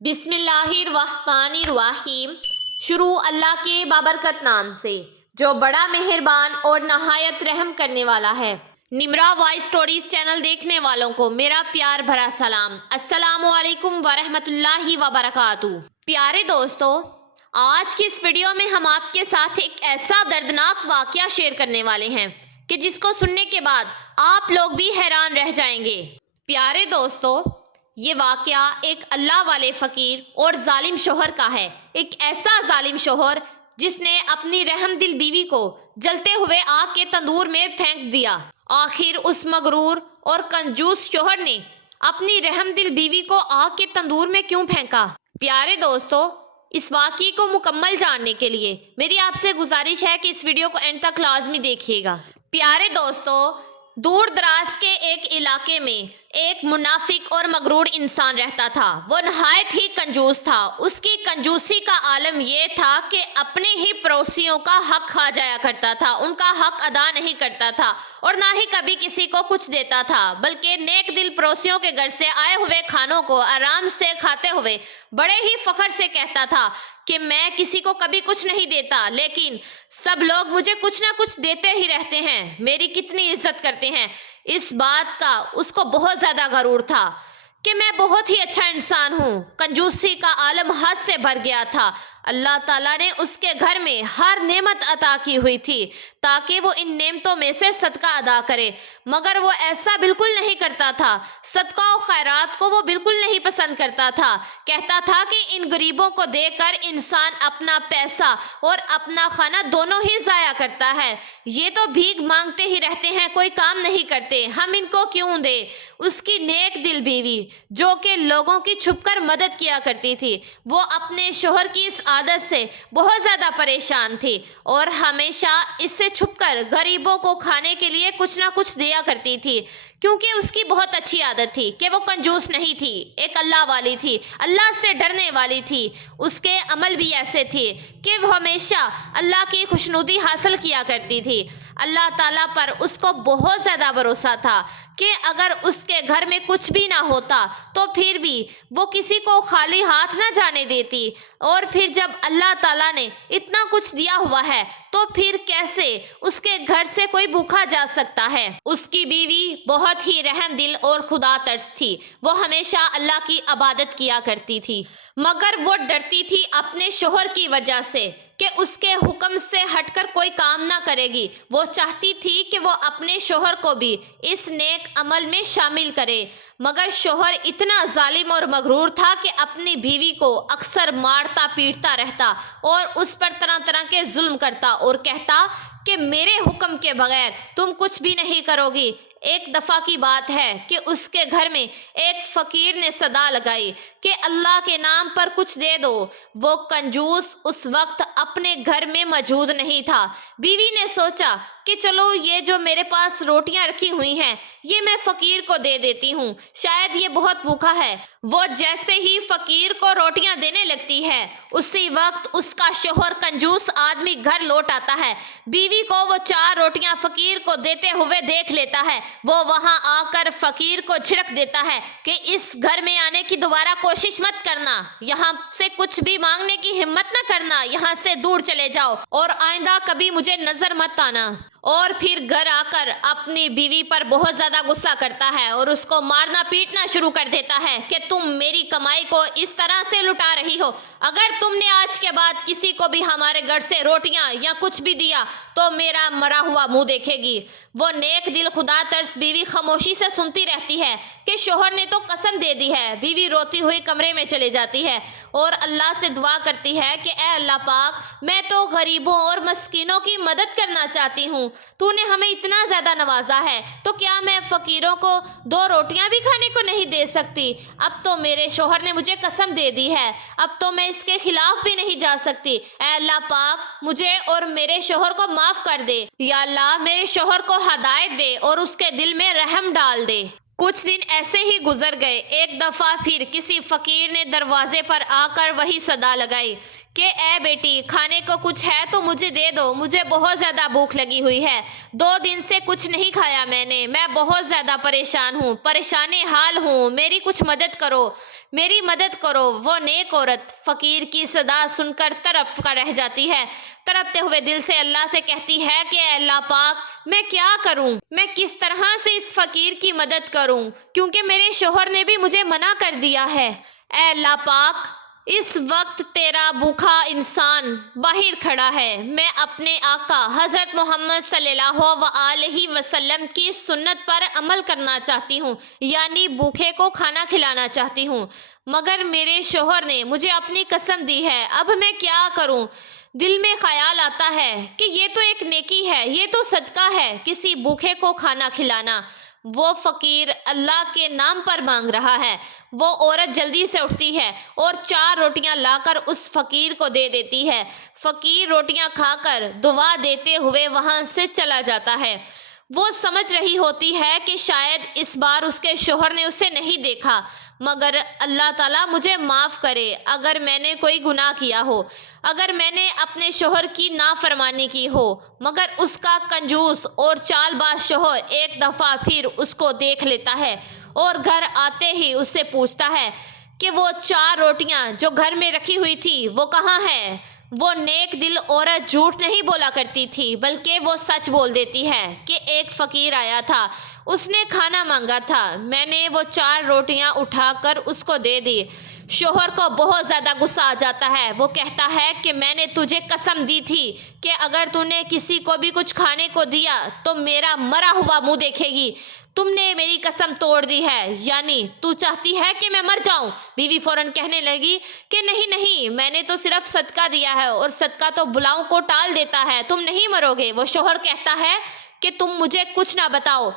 بسم اللہ الرحمن الرحیم۔ شروع اللہ کے بابرکت نام سے جو بڑا مہربان اور نہایت رحم کرنے والا ہے۔ نمرا وائس سٹوریز چینل دیکھنے والوں کو میرا پیار بھرا سلام۔ السلام علیکم ورحمۃ اللہ وبرکاتہ۔ پیارے دوستو، آج کی اس ویڈیو میں ہم آپ کے ساتھ ایک ایسا دردناک واقعہ شیئر کرنے والے ہیں کہ جس کو سننے کے بعد آپ لوگ بھی حیران رہ جائیں گے۔ پیارے دوستو، یہ واقعہ ایک اللہ والے فقیر اور ظالم شوہر کا ہے۔ ایک ایسا ظالم شوہر جس نے اپنی رحم دل بیوی کو جلتے ہوئے آگ کے تندور میں پھینک دیا۔ آخر اس مغرور اور کنجوس شوہر نے اپنی رحم دل بیوی کو آگ کے تندور میں کیوں پھینکا؟ پیارے دوستو، اس واقعے کو مکمل جاننے کے لیے میری آپ سے گزارش ہے کہ اس ویڈیو کو اینڈ تک لازمی دیکھیے گا۔ پیارے دوستو، دور دراز کے ایک علاقے میں ایک منافق اور مغرور انسان رہتا تھا۔ وہ نہایت ہی کنجوس تھا۔ اس کی کنجوسی کا عالم یہ تھا کہ اپنے ہی پڑوسیوں کا حق کھا جایا کرتا تھا، ان کا حق ادا نہیں کرتا تھا اور نہ ہی کبھی کسی کو کچھ دیتا تھا، بلکہ نیک دل پڑوسیوں کے گھر سے آئے ہوئے کھانوں کو آرام سے کھاتے ہوئے بڑے ہی فخر سے کہتا تھا کہ میں کسی کو کبھی کچھ نہیں دیتا، لیکن سب لوگ مجھے کچھ نہ کچھ دیتے ہی رہتے ہیں، میری کتنی عزت کرتے ہیں۔ اس بات کا اس کو بہت زیادہ غرور تھا کہ میں بہت ہی اچھا انسان ہوں۔ کنجوسی کا عالم حد سے بھر گیا تھا۔ اللہ تعالیٰ نے اس کے گھر میں ہر نعمت عطا کی ہوئی تھی تاکہ وہ ان نعمتوں میں سے صدقہ ادا کرے، مگر وہ ایسا بالکل نہیں کرتا تھا۔ صدقہ و خیرات کو وہ بالکل نہیں پسند کرتا تھا۔ کہتا تھا کہ ان غریبوں کو دے کر انسان اپنا پیسہ اور اپنا کھانا دونوں ہی ضائع کرتا ہے۔ یہ تو بھیک مانگتے ہی رہتے ہیں، کوئی کام نہیں کرتے، ہم ان کو کیوں دیں؟ اس کی نیک دل بیوی جو کہ لوگوں کی چھپ کر مدد کیا کرتی تھی، وہ اپنے شوہر کی اس عادت سے بہت زیادہ پریشان تھی اور ہمیشہ اس سے چھپ کر غریبوں کو کھانے کے لیے کچھ نہ کچھ دیا کرتی تھی، کیونکہ اس کی بہت اچھی عادت تھی کہ وہ کنجوس نہیں تھی، ایک اللہ والی تھی، اللہ سے ڈرنے والی تھی۔ اس کے عمل بھی ایسے تھے کہ وہ ہمیشہ اللہ کی خوشنودی حاصل کیا کرتی تھی۔ اللہ تعالیٰ پر اس کو بہت زیادہ بھروسہ تھا کہ اگر اس کے گھر میں کچھ بھی نہ ہوتا تو پھر بھی وہ کسی کو خالی ہاتھ نہ جانے دیتی، اور پھر جب اللہ تعالیٰ نے اتنا کچھ دیا ہوا ہے تو پھر کیسے اس کے گھر سے کوئی بھوکا جا سکتا ہے؟ اس کی بیوی بہت ہی رحم دل اور خدا ترس تھی۔ وہ ہمیشہ اللہ کی عبادت کیا کرتی تھی، مگر وہ ڈرتی تھی اپنے شوہر کی وجہ سے کہ اس کے حکم سے ہٹ کر کوئی کام نہ کرے گی۔ وہ چاہتی تھی کہ وہ اپنے شوہر کو بھی اس نیک عمل میں شامل کرے، مگر شوہر اتنا ظالم اور مغرور تھا کہ اپنی بیوی کو اکثر مارتا پیٹتا رہتا اور اس پر طرح طرح کے ظلم کرتا اور کہتا کہ میرے حکم کے بغیر تم کچھ بھی نہیں کرو گی۔ ایک دفعہ کی بات ہے کہ اس کے گھر میں ایک فقیر نے صدا لگائی کہ اللہ کے نام پر کچھ دے دو۔ وہ کنجوس اس وقت اپنے گھر میں موجود نہیں تھا۔ بیوی نے سوچا کہ چلو یہ جو میرے پاس روٹیاں رکھی ہوئی ہیں یہ میں فقیر کو دے دیتی ہوں، شاید یہ بہت بھوکا ہے۔ وہ جیسے ہی فقیر کو روٹیاں دینے لگتی ہے اسی وقت اس کا شوہر کنجوس آدمی گھر لوٹ آتا ہے۔ بیوی کو وہ 4 روٹیاں فقیر کو دیتے ہوئے دیکھ لیتا ہے۔ وہ وہاں آ کر فقیر کو جھڑک دیتا ہے کہ اس گھر میں آنے کی دوبارہ کوشش مت کرنا، یہاں سے کچھ بھی مانگنے کی ہمت نہ کرنا، یہاں سے دور چلے جاؤ اور آئندہ کبھی مجھے نظر مت آنا۔ اور پھر گھر آ کر اپنی بیوی پر بہت زیادہ غصہ کرتا ہے اور اس کو مارنا پیٹنا شروع کر دیتا ہے کہ تم میری کمائی کو اس طرح سے لٹا رہی ہو، اگر تم نے آج کے بعد کسی کو بھی ہمارے گھر سے روٹیاں یا کچھ بھی دیا تو میرا مرا ہوا منہ دیکھے گی۔ وہ نیک دل خدا ترس بیوی خاموشی سے سنتی رہتی ہے کہ شوہر نے تو قسم دے دی ہے۔ بیوی روتی ہوئی کمرے میں چلی جاتی ہے اور اللہ سے دعا کرتی ہے کہ اے اللہ پاک، میں تو غریبوں اور مسکینوں کی مدد کرنا چاہتی ہوں، تو نے ہمیں اتنا زیادہ نوازا ہے تو کیا میں فقیروں کو 2 روٹیاں بھی کھانے کو نہیں دے سکتی؟ اب تو میرے شوہر نے مجھے قسم دے دی ہے، اب تو میں اس کے خلاف بھی نہیں جا سکتی۔ اے اللہ پاک، مجھے اور میرے شوہر کو معاف کر دے، یا اللہ میرے شوہر کو ہدایت دے اور اس کے دل میں رحم ڈال دے۔ کچھ دن ایسے ہی گزر گئے۔ ایک دفعہ پھر کسی فقیر نے دروازے پر آ کر وہی صدا لگائی کہ اے بیٹی، کھانے کو کچھ ہے تو مجھے دے دو، مجھے بہت زیادہ بھوک لگی ہوئی ہے، 2 دن سے کچھ نہیں کھایا میں بہت زیادہ پریشان ہوں، پریشان حال ہوں، میری کچھ مدد کرو۔ میری مدد کرو۔ وہ نیک عورت فقیر کی صدا سن کر تڑپ کر رہ جاتی ہے، تڑپتے ہوئے دل سے اللہ سے کہتی ہے کہ اے اللہ پاک، میں کیا کروں؟ میں کس طرح سے اس فقیر کی مدد کروں؟ کیونکہ میرے شوہر نے بھی مجھے منع کر دیا ہے۔ اے اللہ پاک، اس وقت تیرا بھوکا انسان باہر کھڑا ہے۔ میں اپنے آقا حضرت محمد صلی اللہ علیہ وسلم کی سنت پر عمل کرنا چاہتی ہوں، یعنی بھوکے کو کھانا کھلانا چاہتی ہوں، مگر میرے شوہر نے مجھے اپنی قسم دی ہے۔ اب میں کیا کروں؟ دل میں خیال آتا ہے کہ یہ تو ایک نیکی ہے، یہ تو صدقہ ہے، کسی بھوکے کو کھانا کھلانا۔ وہ فقیر اللہ کے نام پر مانگ رہا ہے۔ وہ عورت جلدی سے اٹھتی ہے اور 4 روٹیاں لا کر اس فقیر کو دے دیتی ہے۔ فقیر روٹیاں کھا کر دعا دیتے ہوئے وہاں سے چلا جاتا ہے۔ وہ سمجھ رہی ہوتی ہے کہ شاید اس بار اس کے شوہر نے اسے نہیں دیکھا، مگر اللہ تعالیٰ مجھے معاف کرے اگر میں نے کوئی گناہ کیا ہو، اگر میں نے اپنے شوہر کی نافرمانی کی ہو۔ مگر اس کا کنجوس اور چال باز شوہر ایک دفعہ پھر اس کو دیکھ لیتا ہے اور گھر آتے ہی اس سے پوچھتا ہے کہ وہ 4 روٹیاں جو گھر میں رکھی ہوئی تھی وہ کہاں ہے؟ وہ نیک دل عورت جھوٹ نہیں بولا کرتی تھی، بلکہ وہ سچ بول دیتی ہے کہ ایک فقیر آیا تھا، اس نے کھانا مانگا تھا، میں نے وہ 4 روٹیاں اٹھا کر اس کو دے دی۔ شوہر کو بہت زیادہ غصہ آ جاتا ہے۔ وہ کہتا ہے کہ میں نے تجھے قسم دی تھی کہ اگر تو نے کسی کو بھی کچھ کھانے کو دیا تو میرا مرا ہوا منہ دیکھے گی۔ تم نے میری قسم توڑ دی ہے، یعنی تو چاہتی ہے کہ میں مر جاؤں۔ بیوی فوراً کہنے لگی کہ نہیں نہیں، میں نے تو صرف صدقہ دیا ہے اور صدقہ تو بلاؤں کو ٹال دیتا ہے، تم نہیں مرو گے۔ وہ شوہر کہتا ہے کہ تم مجھے کچھ نہ بتاؤ،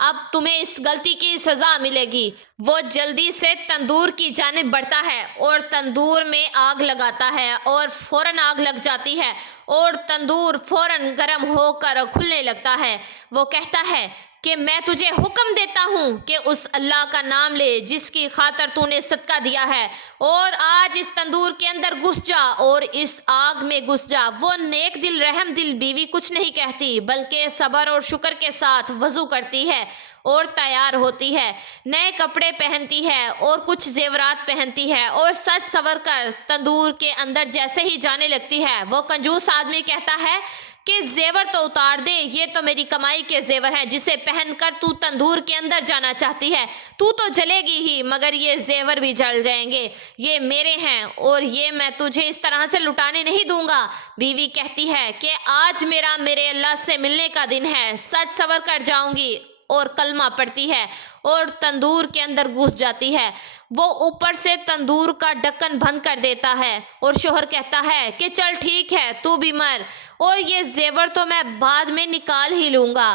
اب تمہیں اس غلطی کی سزا ملے گی۔ وہ جلدی سے تندور کی جانب بڑھتا ہے اور تندور میں آگ لگاتا ہے اور فوراً آگ لگ جاتی ہے اور تندور فوراً گرم ہو کر کھلنے لگتا ہے۔ وہ کہتا ہے کہ میں تجھے حکم دیتا ہوں کہ اس اللہ کا نام لے جس کی خاطر تو نے صدقہ دیا ہے، اور آج اس تندور کے اندر گھس جا اور اس آگ میں گھس جا۔ وہ نیک دل رحم دل بیوی کچھ نہیں کہتی، بلکہ صبر اور شکر کے ساتھ وضو کرتی ہے اور تیار ہوتی ہے، نئے کپڑے پہنتی ہے اور کچھ زیورات پہنتی ہے اور سج سور کر تندور کے اندر جیسے ہی جانے لگتی ہے، وہ کنجوس آدمی کہتا ہے کہ زیور تو اتار دے، یہ تو میری کمائی کے زیور ہیں جسے پہن کر تو تندور کے اندر جانا چاہتی ہے، تو جلے گی ہی، مگر یہ زیور بھی جل جائیں گے، یہ میرے ہیں اور یہ میں تجھے اس طرح سے لٹانے نہیں دوں گا۔ بیوی کہتی ہے کہ آج میرے اللہ سے ملنے کا دن ہے، سج سور کر جاؤں گی، اور کلمہ پڑھتی ہے اور تندور کے اندر گھس جاتی ہے۔ وہ اوپر سے تندور کا ڈھکن بند کر دیتا ہے اور شوہر کہتا ہے کہ چل ٹھیک ہے، تو بھی مر، اور یہ زیور تو میں بعد میں نکال ہی لوں گا۔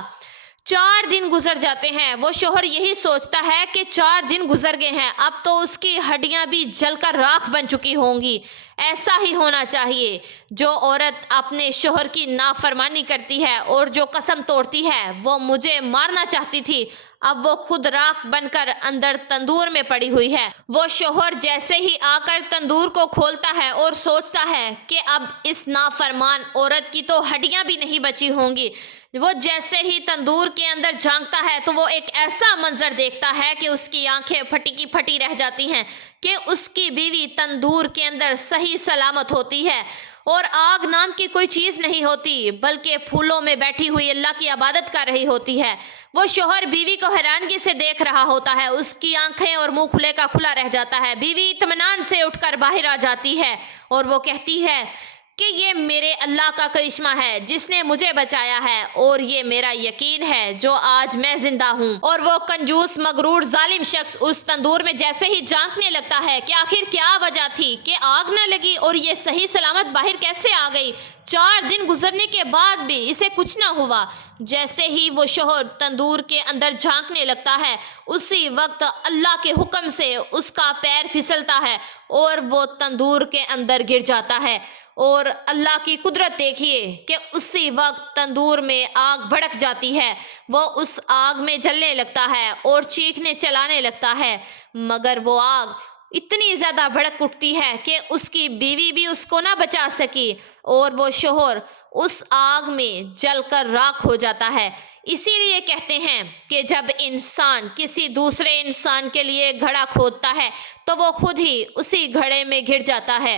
4 دن گزر جاتے ہیں۔ وہ شوہر یہی سوچتا ہے کہ 4 دن گزر گئے ہیں، اب تو اس کی ہڈیاں بھی جل کر راکھ بن چکی ہوں گی۔ ایسا ہی ہونا چاہیے۔ جو عورت اپنے شوہر کی نافرمانی کرتی ہے اور جو قسم توڑتی ہے، وہ مجھے مارنا چاہتی تھی، اب وہ خود راکھ بن کر اندر تندور میں پڑی ہوئی ہے۔ وہ شوہر جیسے ہی آ کر تندور کو کھولتا ہے اور سوچتا ہے کہ اب اس نافرمان عورت کی تو ہڈیاں بھی نہیں بچی ہوں گی، وہ جیسے ہی تندور کے اندر جھانکتا ہے تو وہ ایک ایسا منظر دیکھتا ہے کہ اس کی آنکھیں پھٹی کی پھٹی رہ جاتی ہیں کہ اس کی بیوی تندور کے اندر صحیح سلامت ہوتی ہے اور آگ نام کی کوئی چیز نہیں ہوتی، بلکہ پھولوں میں بیٹھی ہوئی اللہ کی عبادت کر رہی ہوتی ہے۔ وہ شوہر بیوی کو حیرانگی سے دیکھ رہا ہوتا ہے، اس کی آنکھیں اور منہ کھلے کا کھلا رہ جاتا ہے۔ بیوی اطمینان سے اٹھ کر باہر آ جاتی ہے اور وہ کہتی ہے کہ یہ میرے اللہ کا کرشمہ ہے جس نے مجھے بچایا ہے، اور یہ میرا یقین ہے جو آج میں زندہ ہوں۔ اور وہ کنجوس مغرور ظالم شخص اس تندور میں جیسے ہی جھانکنے لگتا ہے کہ آخر کیا وجہ تھی کہ آگ نہ لگی اور یہ صحیح سلامت باہر کیسے آ گئی، 4 دن گزرنے کے بعد بھی اسے کچھ نہ ہوا۔ جیسے ہی وہ شوہر تندور کے اندر جھانکنے لگتا ہے، اسی وقت اللہ کے حکم سے اس کا پیر پھسلتا ہے اور وہ تندور کے اندر گر جاتا ہے، اور اللہ کی قدرت دیکھیے کہ اسی وقت تندور میں آگ بھڑک جاتی ہے۔ وہ اس آگ میں جلنے لگتا ہے اور چیخنے چلانے لگتا ہے، مگر وہ آگ اتنی زیادہ بھڑک اٹھتی ہے کہ اس کی بیوی بھی اس کو نہ بچا سکی اور وہ شوہر اس آگ میں جل کر راکھ ہو جاتا ہے۔ اسی لیے کہتے ہیں کہ جب انسان کسی دوسرے انسان کے لیے گھڑا کھودتا ہے تو وہ خود ہی اسی گھڑے میں گر جاتا ہے۔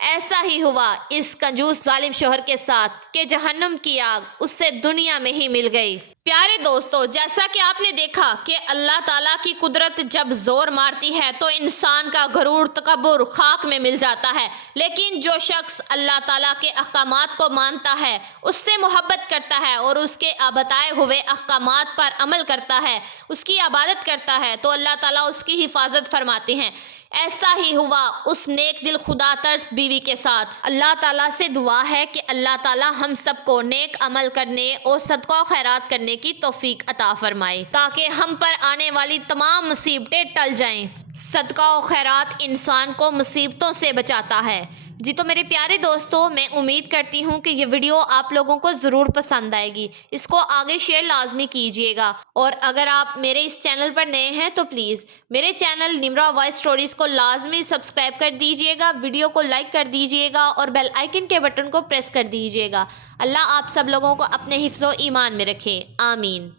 ایسا ہی ہوا اس کنجوس ظالم شوہر کے ساتھ کہ جہنم کی آگ اس سے دنیا میں ہی مل گئی۔ پیارے دوستو، جیسا کہ آپ نے دیکھا کہ اللہ تعالیٰ کی قدرت جب زور مارتی ہے تو انسان کا غرور تکبر خاک میں مل جاتا ہے، لیکن جو شخص اللہ تعالیٰ کے احکامات کو مانتا ہے، اس سے محبت کرتا ہے اور اس کے بتائے ہوئے احکامات پر عمل کرتا ہے، اس کی عبادت کرتا ہے تو اللہ تعالیٰ اس کی حفاظت فرماتے ہیں۔ ایسا ہی ہوا اس نیک دل خدا ترس بیوی کے ساتھ۔ اللہ تعالیٰ سے دعا ہے کہ اللہ تعالیٰ ہم سب کو نیک عمل کرنے اور صدقہ و خیرات کرنے کی توفیق عطا فرمائے تاکہ ہم پر آنے والی تمام مصیبتیں ٹل جائیں۔ صدقہ و خیرات انسان کو مصیبتوں سے بچاتا ہے۔ جی تو میرے پیارے دوستو، میں امید کرتی ہوں کہ یہ ویڈیو آپ لوگوں کو ضرور پسند آئے گی۔ اس کو آگے شیئر لازمی کیجیے گا، اور اگر آپ میرے اس چینل پر نئے ہیں تو پلیز میرے چینل نمرا وائس اسٹوریز کو لازمی سبسکرائب کر دیجیے گا، ویڈیو کو لائک کر دیجیے گا اور بیل آئیکن کے بٹن کو پریس کر دیجیے گا۔ اللہ آپ سب لوگوں کو اپنے حفظ و ایمان میں رکھے، آمین۔